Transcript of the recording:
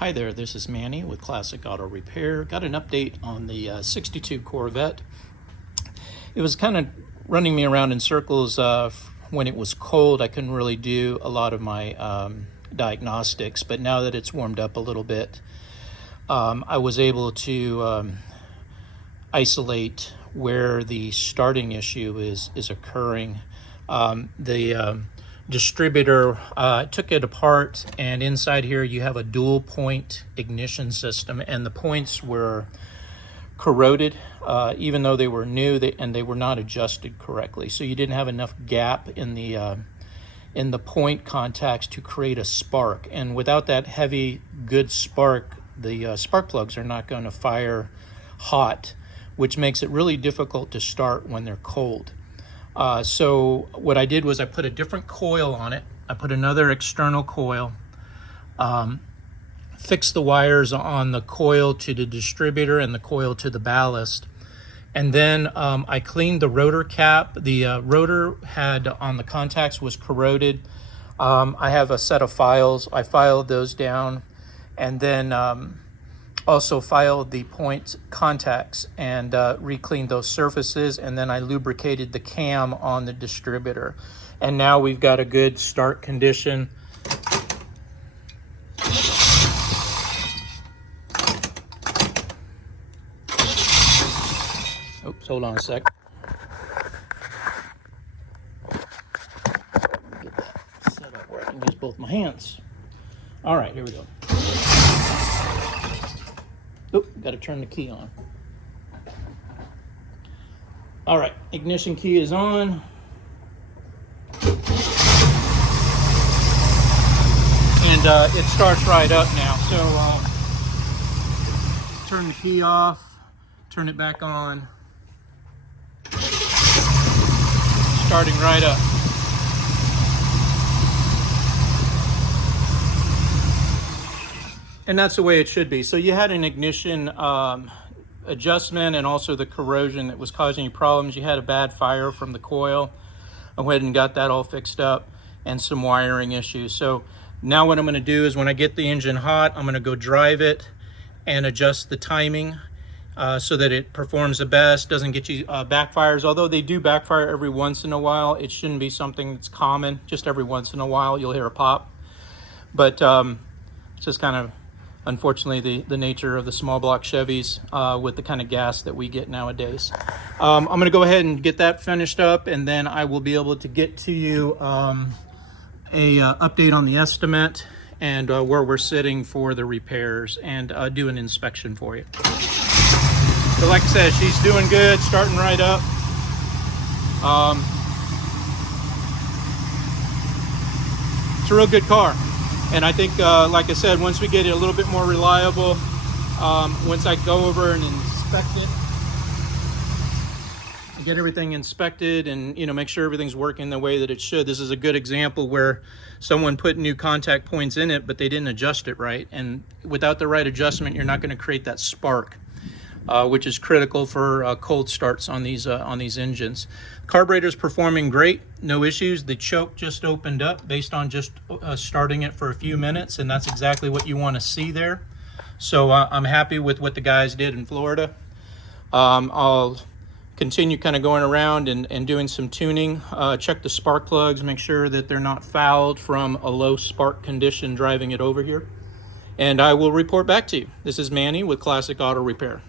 Hi there, this is Manny with Classic Auto Repair. Got an update on the 62 Corvette. It was kind of running me around in circles when it was cold. I couldn't really do a lot of my diagnostics, but now that it's warmed up a little bit, I was able to isolate where the starting issue is occurring. The distributor took it apart, and inside here you have a dual point ignition system, and the points were corroded even though they were new, and they were not adjusted correctly, so you didn't have enough gap in the point contacts to create a spark. And without that heavy good spark, the spark plugs are not going to fire hot, which makes it really difficult to start when they're cold. So what I did was I put a different coil on it. I put another external coil, fixed the wires on the coil to the distributor and the coil to the ballast. And then I cleaned the rotor cap. The rotor had on the contacts was corroded. I have a set of files. I filed those down, and then also filed the point contacts and re-cleaned those surfaces, and then I lubricated the cam on the distributor. And now we've got a good start condition. Oops, hold on a sec. Get that set up where I can use both my hands. All right, here we go. Oh, got to turn the key on. All right, ignition key is on. And it starts right up now. So turn the key off, turn it back on. Starting right up. And that's the way it should be. So you had an ignition adjustment and also the corrosion that was causing you problems. You had a bad fire from the coil. I went and got that all fixed up, and some wiring issues. So now what I'm going to do is when I get the engine hot, I'm going to go drive it and adjust the timing so that it performs the best, doesn't get you backfires. Although they do backfire every once in a while, it shouldn't be something that's common. Just every once in a while you'll hear a pop. But it's just kind of, unfortunately, the nature of the small block Chevys with the kind of gas that we get nowadays. I'm going to go ahead and get that finished up, and then I will be able to get to you a update on the estimate and where we're sitting for the repairs, and do an inspection for you. So like I said, she's doing good, starting right up. It's a real good car. And I think, like I said, once we get it a little bit more reliable, once I go over and inspect it, and get everything inspected and, you know, make sure everything's working the way that it should. This is a good example where someone put new contact points in it, but they didn't adjust it right. And without the right adjustment, you're not going to create that spark, which is critical for cold starts on these engines. Carburetor's performing great, no issues. The choke just opened up based on just starting it for a few minutes, and that's exactly what you want to see there. So I'm happy with what the guys did in Florida. I'll continue kind of going around and doing some tuning, check the spark plugs, make sure that they're not fouled from a low spark condition driving it over here. And I will report back to you. This is Manny with Classic Auto Repair.